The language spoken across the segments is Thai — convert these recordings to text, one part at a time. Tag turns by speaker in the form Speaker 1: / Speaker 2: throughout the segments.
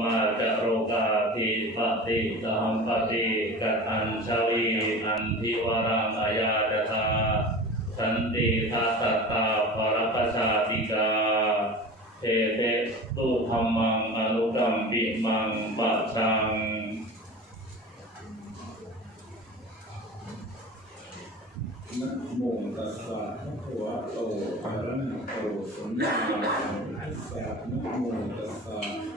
Speaker 1: มาจโรกาภิปติสหัมปติกัอัญชลีอันทิวรังอายาดาสันติทัสตตาภรปชาติกาเทเตตุธรรมังอนุกัมปิมังปัชัง
Speaker 2: นะโมตัสสะภะคะวะโตอะระหะโตสัมมาสัมพุทธัสสะนะโมตัสสะ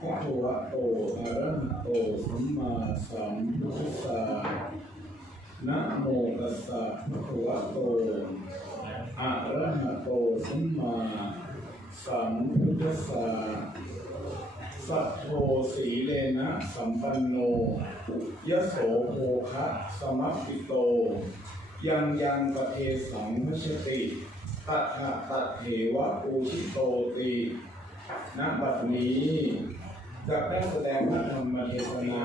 Speaker 2: ภะคะวะโตอะระหะโตสัมมาสัมพุทธัสสะนะโมตัสสะภะคะวะโตอะระหะโตสัมมาสัมพุทธัสสะสัทโธสีเลนะสัมปันโนยโสโภคะสมัพปิโต ยังยังปะเทสังมชติตัทหะตัดเถวะปูชิโตติณบัดนี้ จะได้แสดงพระธรรมเทศนา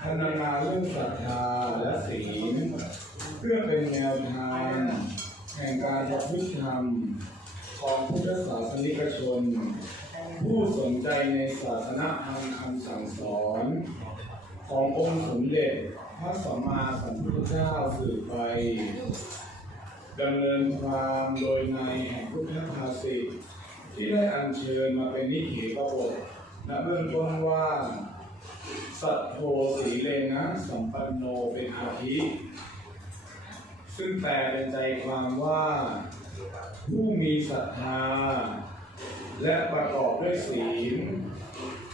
Speaker 2: พรรณนาเรื่องศรัทธาและศีลเพื่อเป็นแนวทางแห่งการประพฤติธรรมของพุทธศาสนิกชน ผู้สนใจในศาสนาธรรมคำสั่งสอน ขององค์สมเด็จพระสัมมาสัมพุทธเจ้าสืบไปดำเนินความโดยในแห่งพุทธภาษิตที่ได้อัญเชิญมาเป็นนิเขปบท ณเบื้องต้นว่า สัตโธสีเลนะสัมปันโนเป็นอาทิซึ่งแปลเป็นใจความว่า ผู้มีศรัทธา และประกอบด้วยศีล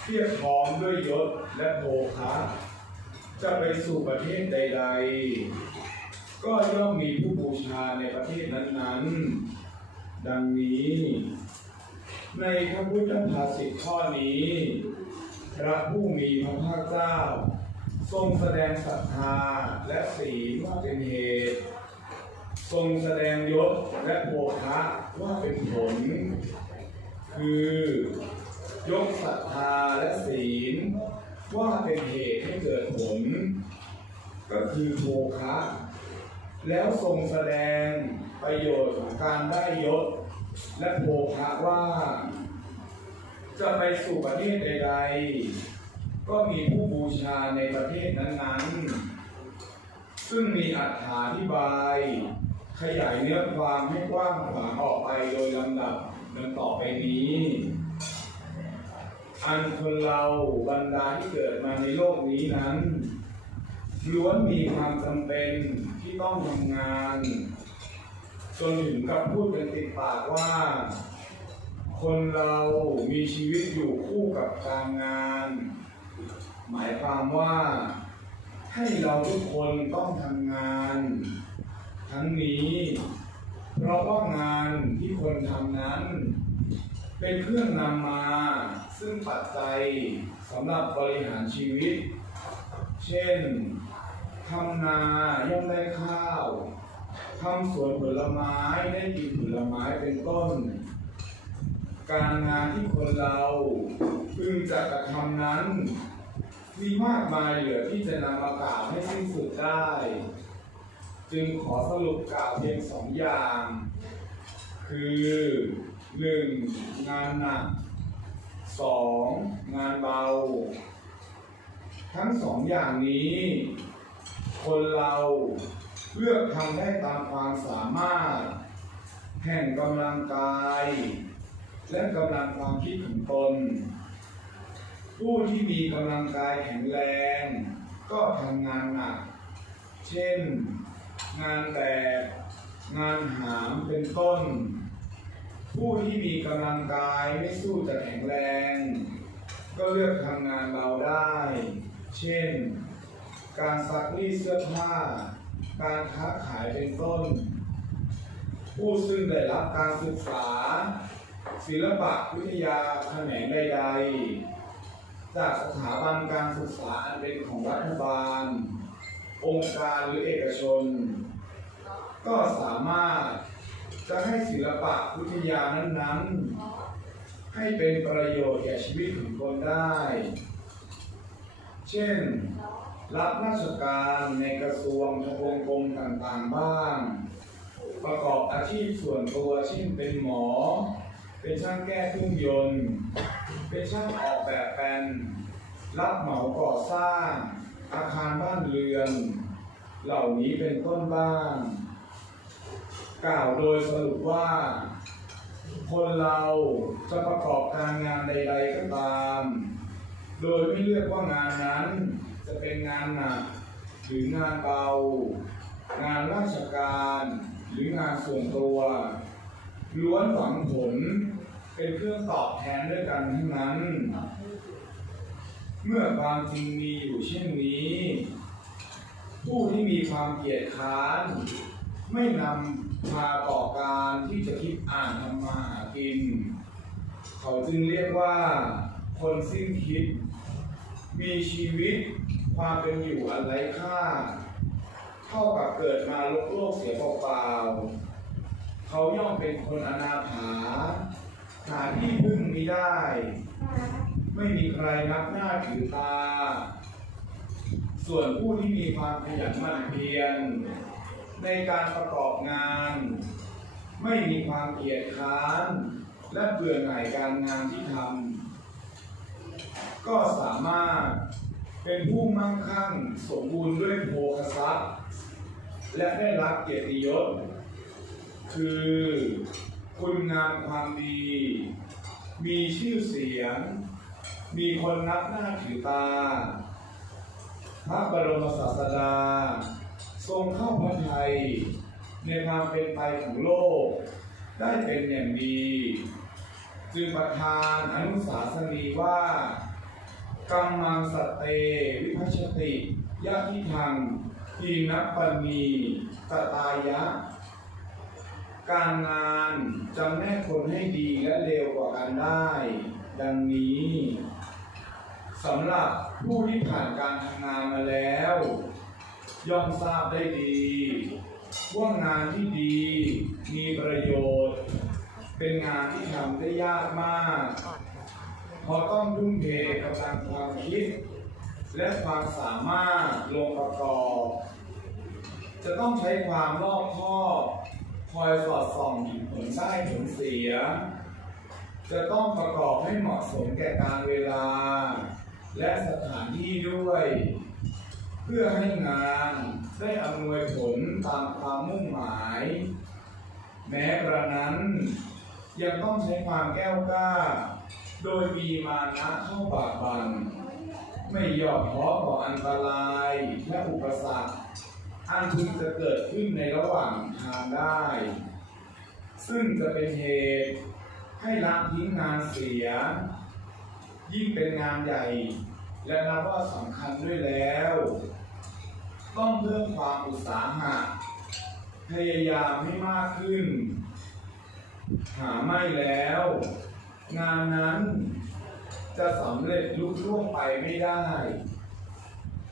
Speaker 2: เทียบพร้อมด้วยยศและโภคะจะไปสู่ประเทศใด ๆ ก็ย่อมมีผู้บูชาในประเทศนั้น ๆ ดังนี้ ในพระพุทธภาษิตข้อนี้ พระผู้มีพระภาคเจ้า ทรงแสดงศรัทธาและศีลว่าเป็นเหตุ ทรงแสดงยศและโภคะว่าเป็นผล คือยกศรัทธาและศีล ว่าเป็นเหตุให้เกิดผล ก็คือโภคะ แล้วทรงแสดงประโยชน์ของการได้ยศ และโภคะว่า จะไปสู่ประเทศใดๆ ก็มีผู้บูชาในประเทศนั้นๆ ซึ่งมีอัถาธิบาย ขยายเนื้อความให้กว้างขวางออกไปโดยลำดับดังต่อไปนี้ อันคนเราบรรดาที่เกิดมาในโลกนี้นั้นล้วนมีความจำเป็นที่ต้องทำงาน จนถึงกับพูดกันติดปากว่า คนเรามีชีวิตอยู่คู่กับการงาน หมายความว่า ให้เราทุกคนต้องทำงาน ทั้งนี้ เพราะว่างานที่คนทำนั้น เป็นเครื่องนำมา ซึ่งปัจจัยสำหรับบริหารชีวิต เช่นทำนาย่อมได้ข้าว ทำสวนผลไม้ได้กินผลไม้เป็นต้น การงานที่คนเราพึงจะกระทำนั้น มีมากมายเหลือที่จะนำมากล่าวให้สิ้นสุดได้ จึงขอสรุปกล่าวเพียงสองอย่าง คือหนึ่งงานหนักสองงานเบา ทั้งสองอย่างนี้ คนเรา เลือกทำได้ตามความสามารถ แห่งกำลังกาย และกำลังความคิดของตน ผู้ที่มีกำลังกายแข็งแรง ก็ทำงานหนัก เช่น งานแบกงานหามเป็นต้น ผู้ที่มีกำลังกายไม่สู้จะแข็งแรง ก็เลือกทำงานเบาได้ เช่น การซักรีดเสื้อผ้า การค้าขายเป็นต้น ผู้ซึ่งได้รับการศึกษา ศิลปะวิทยาแขนงใดๆ จากสถาบันการศึกษาอันเป็นของรัฐบาล องค์การหรือเอกชน ก็สามารถจะให้ศิลปะวิทยานั้นๆ ให้เป็นประโยชน์แก่ชีวิตของคนได้ เช่น รับราชการในกระทรวงทบวงกรมต่างๆบ้าง ประกอบอาชีพส่วนตัวเช่นเป็นหมอ เป็นช่างแก้เครื่องยนต์ เป็นช่างออกแบบแปลนรับเหมาก่อสร้าง อาคารบ้านเรือน เหล่านี้เป็นต้นบ้าง กล่าวโดยสรุปว่า คนเราจะประกอบการงานใด ๆ ก็ตาม โดยไม่เลือกว่างานนั้น จะเป็นงานหนักหรืองานเบา งานราชการหรืองานส่วนตัว ล้วนหวังผลเป็นเครื่องตอบแทนด้วยกันทั้งนั้น เมื่อความจริงมีอยู่เช่นนี้ ผู้ที่มีความเกียจค้าน ไม่นำพาต่อการที่จะคิดอ่านทำมาหากิน เขาจึงเรียกว่าคนสิ้นคิด มีชีวิต ความเป็นอยู่อันไร้ค่า เท่ากับเกิดมาโลกโลกเสียเปล่าๆเขาย่อมเป็นคนอนาถาหาที่พึ่งมิได้ ไม่มีใครนับหน้าถือตา ส่วนผู้ที่มีความขยันหมั่นเพียร ในการประกอบงาน ไม่มีความเกียจค้าน และเบื่อหน่ายการงานที่ทำก็สามารถ เป็นผู้มั่งคั่งสมบูรณ์ด้วยโภคทรัพย์ และได้รับเกียรติยศ คือคุณงามความดี มีชื่อเสียง มีคนนับหน้าถือตา พระบรมศาสดา ทรงเข้าพระทัยในความเป็นไปของโลก ได้เป็นอย่างดี จึงประทานอนุสาสนีว่า กัมมังสตเต วิพัชติยะทิทังทีนัปปณีตตายะ การงานจำแนกคนให้ดีและเลวกว่ากันได้ ดังนี้สำหรับผู้ที่ผ่านการทำงานมาแล้ว ย่อมทราบได้ดี ว่างานที่ดีมีประโยชน์ เป็นงานที่ทำได้ยากมาก พราะต้องทุ่มเทกำลังความคิด และความสามารถลงประกอบ จะต้องใช้ความรอบคอบคอยสอดส่องถึงผลได้ผลเสีย จะต้องประกอบให้เหมาะสมแก่การเวลา และสถานที่ด้วย เพื่อให้งานได้อำนวยผลตามความมุ่งหมาย แม้กระนั้นยังต้องใช้ความแก้วกล้า โดยมีมานะเข้าบากบัน ไม่ยอมท้อต่ออันตรายและอุปสรรคอันพึงจะเกิดขึ้นในระหว่างทางได้ ซึ่งจะเป็นเหตุให้ละทิ้งงานเสีย ยิ่งเป็นงานใหญ่ และนับว่าสำคัญด้วยแล้ว ต้องเพิ่มความอุตสาหะพยายามให้มากขึ้น หาไม่แล้ว งานนั้นจะสำเร็จลุล่วงไปไม่ได้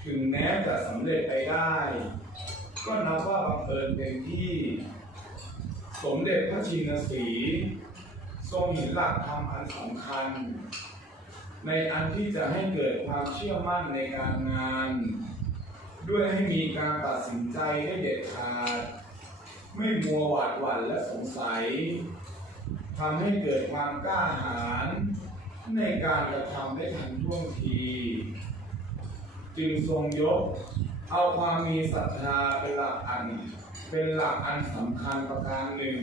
Speaker 2: ถึงแม้จะสำเร็จไปได้ ก็นับว่าบังเอิญเต็มที่ สมเด็จพระชินสีทรงเห็นหลักธรรมอันสำคัญ ในอันที่จะให้เกิดความเชื่อมั่นในการงาน ด้วยให้มีการตัดสินใจให้เด็ดขาด ไม่มัวหวาดหวั่นและสงสัย ทำให้เกิดความกล้าหาญในการกระทำได้ทันท่วงที จึงทรงยก เอาความมีศรัทธาเป็นหลักอัน เป็นหลักอันสำคัญประการหนึ่ง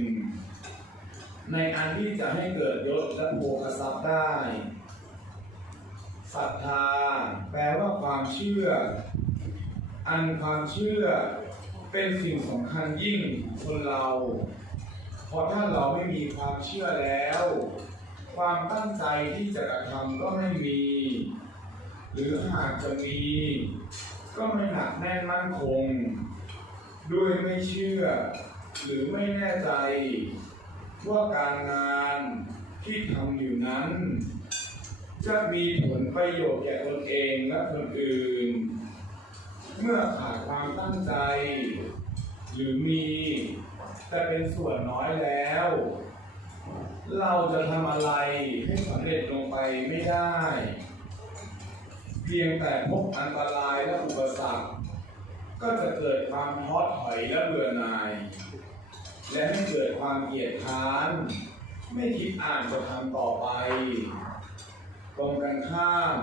Speaker 2: ในอันที่จะให้เกิดยศและโภคทรัพย์ได้ศรัทธา แปลว่าความเชื่อ อันความเชื่อเป็นสิ่งสำคัญยิ่งของคนเรา เพราะถ้าเราไม่มีความเชื่อแล้ว ความตั้งใจที่จะกระทำก็ไม่มี หรือหากจะมี ก็ไม่หนักแน่นมั่นคง ด้วยไม่เชื่อ หรือไม่แน่ใจ ว่าการงานที่ทำอยู่นั้น จะมีผลประโยชน์แก่ตนเองและคนอื่น เมื่อขาดความตั้งใจ หรือมี แต่เป็นส่วนน้อยแล้ว เราจะทำอะไรให้สำเร็จลงไปไม่ได้ เพียงแต่พบอันตรายและอุปสรรค ก็จะเกิดความท้อถอยและเบื่อหน่าย และให้เกิดความเกลียดค้าน ไม่คิดอ่านจะทำต่อไปตรงกันข้าม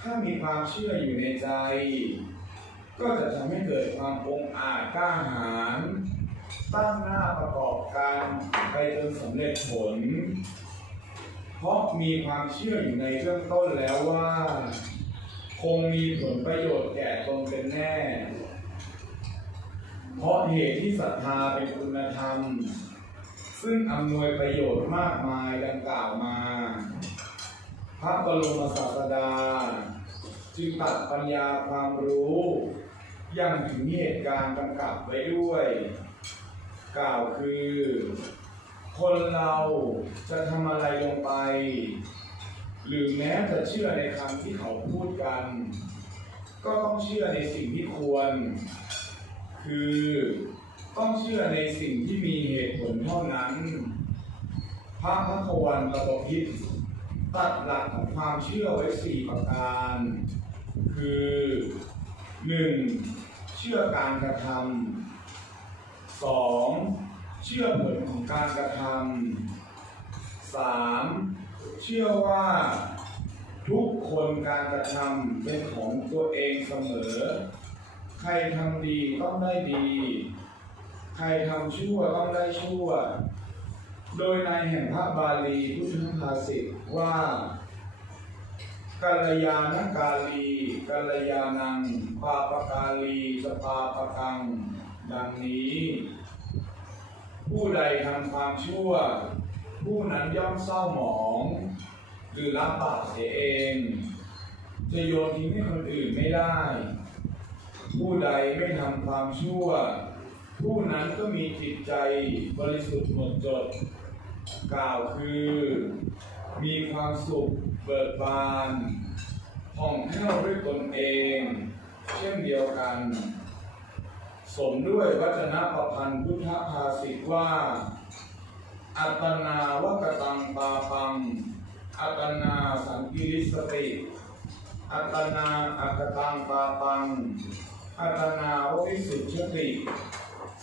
Speaker 2: ถ้ามีความเชื่ออยู่ในใจ ก็จะทำให้เกิดความองอาจกล้าหาญ ตั้งหน้าประกอบการไปจนสำเร็จผล เพราะมีความเชื่ออยู่ในเบื้องต้นแล้วว่า คงมีผลประโยชน์แก่ตนเป็นแน่ เพราะเหตุที่ศรัทธาเป็นคุณธรรม ซึ่งอำนวยประโยชน์มากมายดังกล่าวมา พระบรมศาสดา จึงตัดปัญญาความรู้ยังถึงเหตุการณ์กำกับไว้ด้วย กล่าวคือ คนเราจะทำอะไรลงไป หรือแม้จะเชื่อในคำที่เขาพูดกัน ก็ต้องเชื่อในสิ่งที่ควร คือต้องเชื่อในสิ่งที่มีเหตุผลเท่านั้น พระพักวันตบพิษตัดหลักของความเชื่อไว้สี่ประการ คือหนึ่งเชื่อการกระทำ สองเชื่อผลของการกระทำสามเชื่อว่าทุกคนการกระทำเป็นของตัวเองเสมอ ใครทำดีต้องได้ดี ใครทำชั่วต้องได้ชั่ว โดยในแห่งพระบาลีพุทธภาษิตว่ากัลยาณกาลีกัลยาณังปาปกาลีสปาปกัง ดังนี้ ผู้ใดทำความชั่ว ผู้นั้นย่อมเศร้าหมอง หรือรับบาปเสียเอง จะโยนทิ้งให้คนอื่นไม่ได้ ผู้ใดไม่ทำความชั่ว ผู้นั้นก็มีจิตใจบริสุทธิ์หมดจด กล่าวคือ มีความสุขเบิกบานผ่องแผ้วด้วยตนเอง เช่นเดียวกัน สมด้วยวัจนะประพันธ์พุทธภาษิตว่า อัตนาวกตังปาปัง อัตนาสังกิริสติ อัตนาอักตังปาปัง อัตนาววิสุทธิติ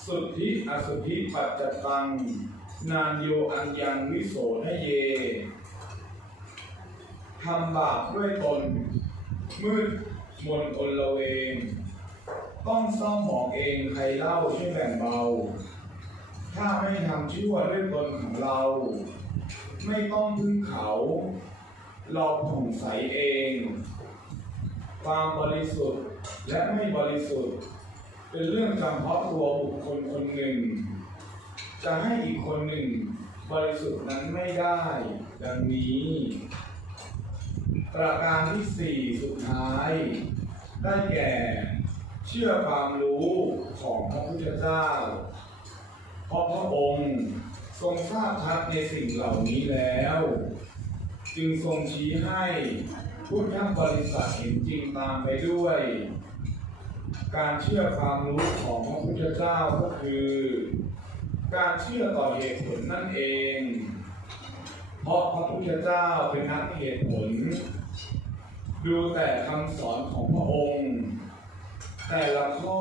Speaker 2: สุทธิอสุทธิปัจจตัง นานโยอัญญังวิโสทะเย ทำบาปด้วยตนมืดมนตนละเวง ต้องเศร้าหมองเองใครเล่าช่วยแบ่งเบา ถ้าไม่ทำชั่วด้วยตนของเรา ไม่ต้องพึ่งเขา เราผ่องใสเอง ความบริสุทธิ์และไม่บริสุทธิ์ เป็นเรื่องจำเพาะตัวบุคคลคนหนึ่ง จะให้อีกคนหนึ่ง บริสุทธิ์นั้นไม่ได้ ดังนี้ ประการที่สี่สุดท้าย ได้แก่ เชื่อความรู้ของพระพุทธเจ้า เพราะพระองค์ทรงทราบทัดในสิ่งเหล่านี้แล้ว จึงทรงชี้ให้พุทธบริษัทเห็นจริงตามไปด้วย การเชื่อความรู้ของพระพุทธเจ้าก็คือ การเชื่อต่อเหตุผลนั่นเอง เพราะพระพุทธเจ้าเป็นนักเหตุผล ดูแต่คำสอนของพระองค์ แต่ละข้อ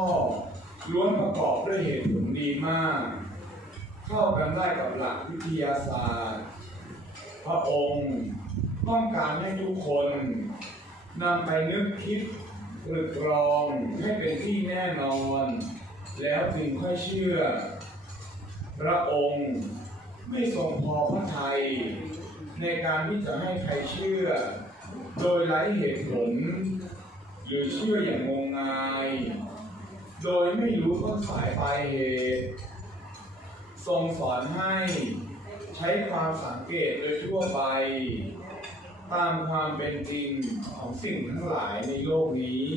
Speaker 2: ล้วนประกอบด้วยเหตุผลดีมาก เข้ากันได้กับหลักวิทยาศาสตร์ พระองค์ต้องการให้ทุกคนนำไปนึกคิดตรึกตรองให้เป็นที่แน่นอน แล้วจึงค่อยเชื่อ พระองค์ไม่ทรงพอพระทัยในการที่จะให้ใครเชื่อ โดยไร้เหตุผล หรือเชื่ออย่างงมงาย โดยไม่รู้ต้นสายปลายเหตุทรงสอนให้ใช้ความสังเกตโดยทั่วไป ตามความเป็นจริงของสิ่งทั้งหลายในโลกนี้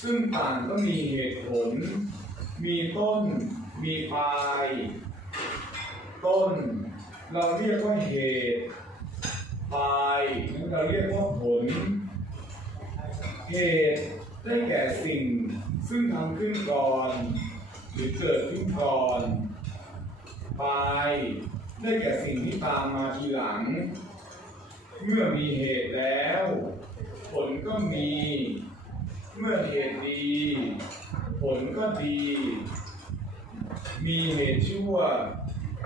Speaker 2: ซึ่งต่างก็มีเหตุผล มีต้น มีปลาย ต้น เราเรียกว่าเหตุ ปลาย เราเรียกว่าผล เหตุได้แก่สิ่งซึ่งทำขึ้นก่อน หรือเกิดขึ้นก่อน ปลาย ได้แก่สิ่งที่ตามมาทีหลัง เมื่อมีเหตุแล้ว ผลก็มี เมื่อเหตุดี ผลก็ดี มีเหตุชั่ว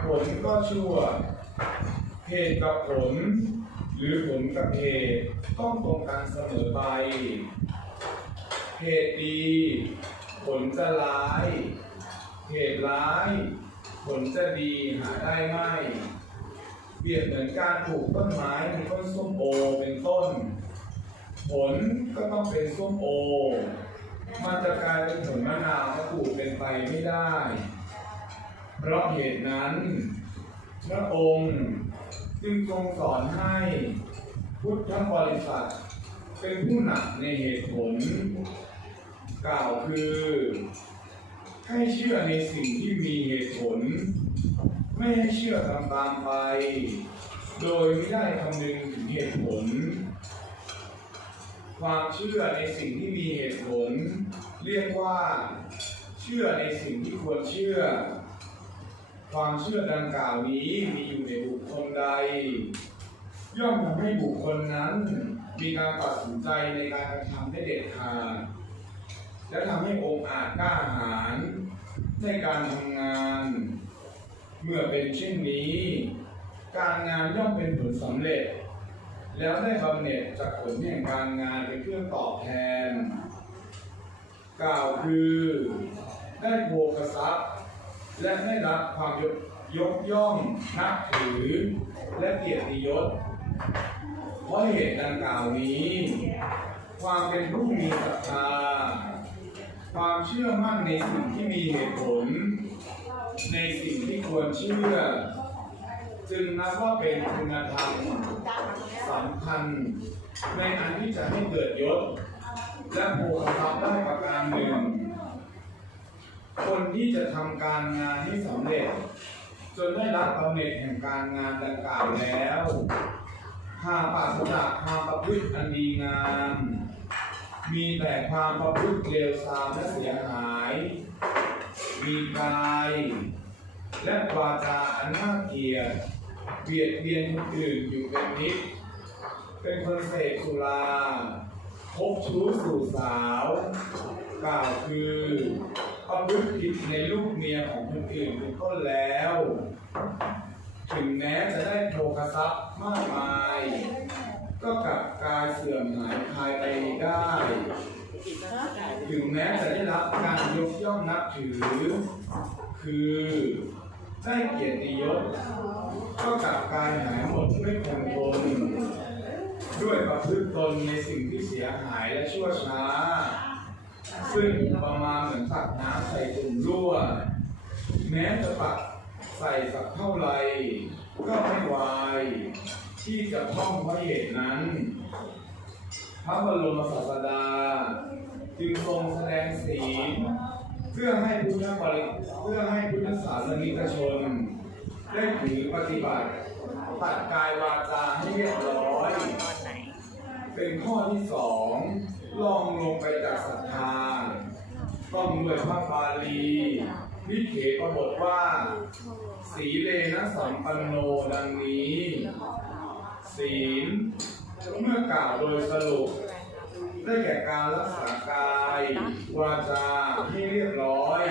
Speaker 2: ผลก็ชั่ว เหตุกับผล หรือผลกับเหตุต้องตรงกันเสมอไป เหตุดี ผลจะร้าย เหตุร้าย ผลจะดีหาได้ไม่เปรียบเหมือนการปลูกต้นไม้มีต้นส้มโอเป็นต้น ผลก็ต้องเป็นส้มโอ มันจะกลายเป็นผลมะนาวถ้าปลูกเป็นไปไม่ได้ เพราะเหตุนั้นพระองค์ จึงทรงสอนให้พุทธบริษัท เป็นผู้หนักในเหตุผล กล่าวคือ ให้เชื่อในสิ่งที่มีเหตุผล ไม่ให้เชื่อตามตามไป โดยไม่ได้คำนึงถึงเหตุผล ความเชื่อในสิ่งที่มีเหตุผล เรียกว่า เชื่อในสิ่งที่ควรเชื่อ ความเชื่อดังกล่าวนี้มีอยู่ในบุคคลใด ย่อมทำให้บุคคลนั้น มีการตัดสินใจในการกระทำได้เด็ดขาดและทำให้องค์อาจกล้าหาญในการทำงาน เมื่อเป็นเช่นนี้ การงานย่อมเป็นผลสำเร็จ แล้วได้บำเหน็จจากผลแห่งการงานเป็นเครื่องตอบแทน กล่าวคือ ได้โภคทรัพย์ และได้รับความยกยกย่องนับถือ และเกียรติยศ เพราะเหตุดังกล่าวนี้ ความเป็นผู้มีศรัทธา ความเชื่อมั่นในสิ่งที่มีเหตุผล ในสิ่งที่ควรเชื่อ จึงนับว่าเป็นคุณธรรมสำคัญ ในอันที่จะให้เกิดยศ และโภคทรัพย์ได้ประการหนึ่ง คนที่จะทำการงานให้สำเร็จ จนได้รับบำเหน็จแห่งการงานดังกล่าวแล้วหากปราศจากความประพฤติอันดีงามมีแต่ความประพฤติเลวทรามและเสียหาย มีกาย และวาจาอันน่าเกลียดเบียดเบียนคนอื่นอยู่เป็นนิด เป็นคนเสพสุราพบชู้สู่สาว กล่าวคือ ประพฤติผิดในลูกเมียของคนอื่นเป็นต้นแล้ว ถึงแม้จะได้โภคทรัพย์มากมาย ก็กลับกลายเสื่อมหายคายไปได้ ถึงแม้จะได้รับการยกย่องนับถือ คือได้เกียรติยศก็กลับกลายหายหมดไม่คงทนด้วยประพฤติตนในสิ่งที่เสียหายและชั่วช้า ซึ่งประมาณเหมือนตักน้ำใส่ตุ่มรั่ว แม้จะปักใส่สักเท่าไรก็ไม่วาย ที่จะท่องเพราะเหตุนั้น พระบรมศาสดา จึงทรงแสดงศีลเพื่อให้พุทธบริเพื่อให้พุทธศาสนิกชน ได้ถือปฏิบัติตัดกายวาจาให้เรียบร้อย เป็นข้อที่สอง ลองลงไปจากศรัทธาต้องด้วยพระบาลีวิเถกบทว่า สีเลนะสัมปันโนดังนี้ ศีล เมื่อกล่าวโดยสรุป ได้แก่การรักษากาย วาจาให้เรียบร้อย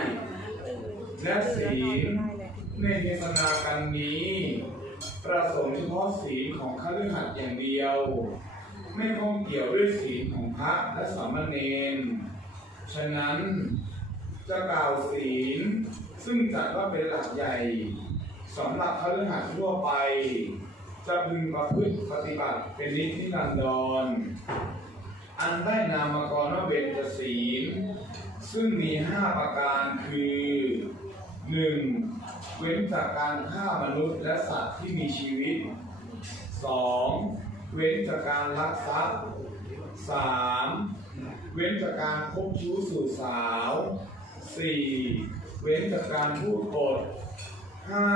Speaker 2: และศีล ในเทศนากันนี้ ประสงค์เฉพาะศีลของข้าราชการอย่างเดียว ไม่ข้องเกี่ยวด้วยศีลของพระและสามเณรฉะนั้นจะกล่าวศีล ซึ่งจัดว่าเป็นหลักใหญ่สำหรับข้าราชการทั่วไป จะพึงประพฤติปฏิบัติเป็นนิจนิรันดร อันได้นามกรว่าเบญจศีล ซึ่งมีห้าประการคือหนึ่งเว้นจากการฆ่ามนุษย์และสัตว์ที่มีชีวิตสอง เว้นจากการลักทรัพย์สามเว้นจากการคบชู้สู่สาวสี่เว้นจากการพูดปดห้า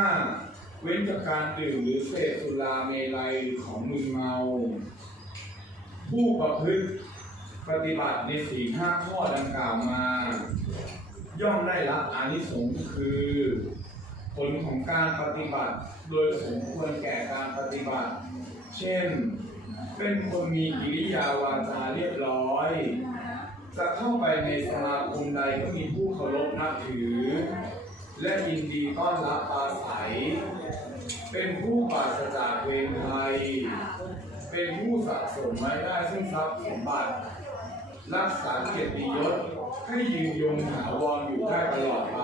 Speaker 2: เว้นจากการดื่มหรือเสพสุราเมลัยหรือของมึนเมา ผู้ประพฤติปฏิบัติในสี่ห้าข้อดังกล่าวมา ย่อมได้รับอานิสงส์คือ ผลของการปฏิบัติ โดยสมควรแก่การปฏิบัติ เช่น เป็นคนมีกิริยาวาจาเรียบร้อย จะเข้าไปในสมาคมใดก็มีผู้เคารพนับถือ และยินดีต้อนรับปราศัย เป็นผู้ปราศจากเวรภัย เป็นผู้สะสมไว้ได้ซึ่งทรัพย์สมบัติ รักษาเกียรติยศให้ยืนยงถาวรอยู่ได้ตลอดไป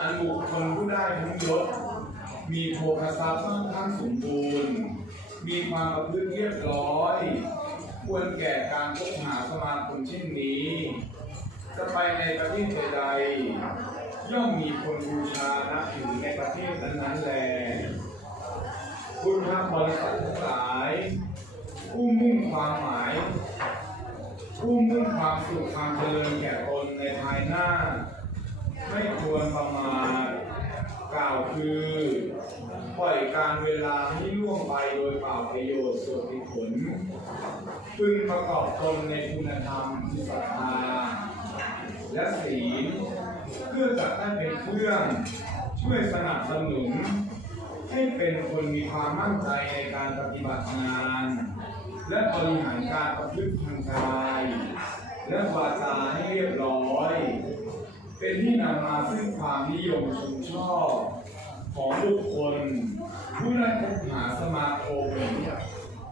Speaker 2: อันบุคคลผู้ได้ทั้งยศ มีโภคทรัพย์มั่งคั่งสมบูรณ์ มีความประพฤติเรียบร้อย ควรแก่การคบหาสมาคมเช่นนี้ จะไปในประเทศใดๆย่อมมีคนบูชานับถือในประเทศนั้นๆแลคุณพระบริษัททั้งหลาย ผู้มุ่งความหมาย ผู้มุ่งความสุขความเจริญแก่ตนในภายหน้า ไม่ควรประมาท กล่าวคือปล่อยการเวลาให้ล่วงไปโดยเปล่าประโยชน์ส่วนผลพึงประกอบตนในคุณธรรมศรัทธาและศีลเพื่อจะได้เป็นเครื่องช่วยสนับสนุน ให้เป็นคนมีความมั่นใจในการปฏิบัติงาน และบริหารการประพฤติทางกาย และวาจาให้เรียบร้อย เป็นที่นำมาซึ่งความนิยมชมชอบของบุคคล ผู้ได้พบหาสมาคม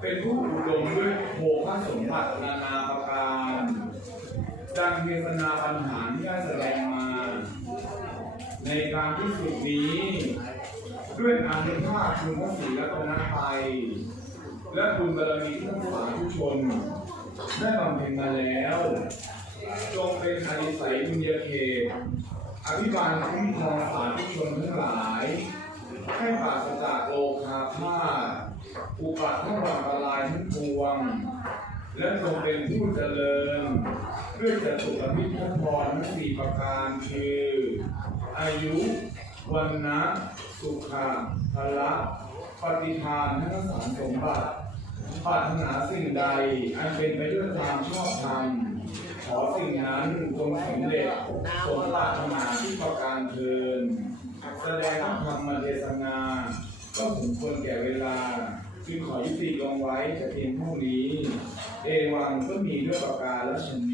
Speaker 2: เป็นผู้อุดมด้วยโภคสมบัตินานาประการดังเทศนาปัญหาที่ได้แสดงมา ในการที่สุดนี้ ด้วยอานุภาพคุณพระศรีรัตนตรัยและคุณบารมีที่ทั้งสาธุชน ได้บำเพ็ญมาแล้ว จงเป็นอนิสัยบุญญาเขตอภิบาลคุ้มครองสาธุชนทั้งหลาย ให้ปราศจากโลคาพาธอุปัตถวันตรายทั้งปวง และจงเป็นผู้เจริญด้วยจตุรพิธพรทั้งสี่ประการคือ อายุวันนะสุขะพละปฏิทานทั้งสารสมบัติปรารถนาสิ่งใด อันเป็นไปด้วยความชอบธรรม ขอสิ่งนั้นจงสำเร็จสมปรารถนาที่ประการเทินแสดงธรรมเทศนา ก็สมควรแก่เวลาจึงขอยุติลงไว้แต่เพียงเท่านี้ เอวังก็มีด้วยประการและชนนี้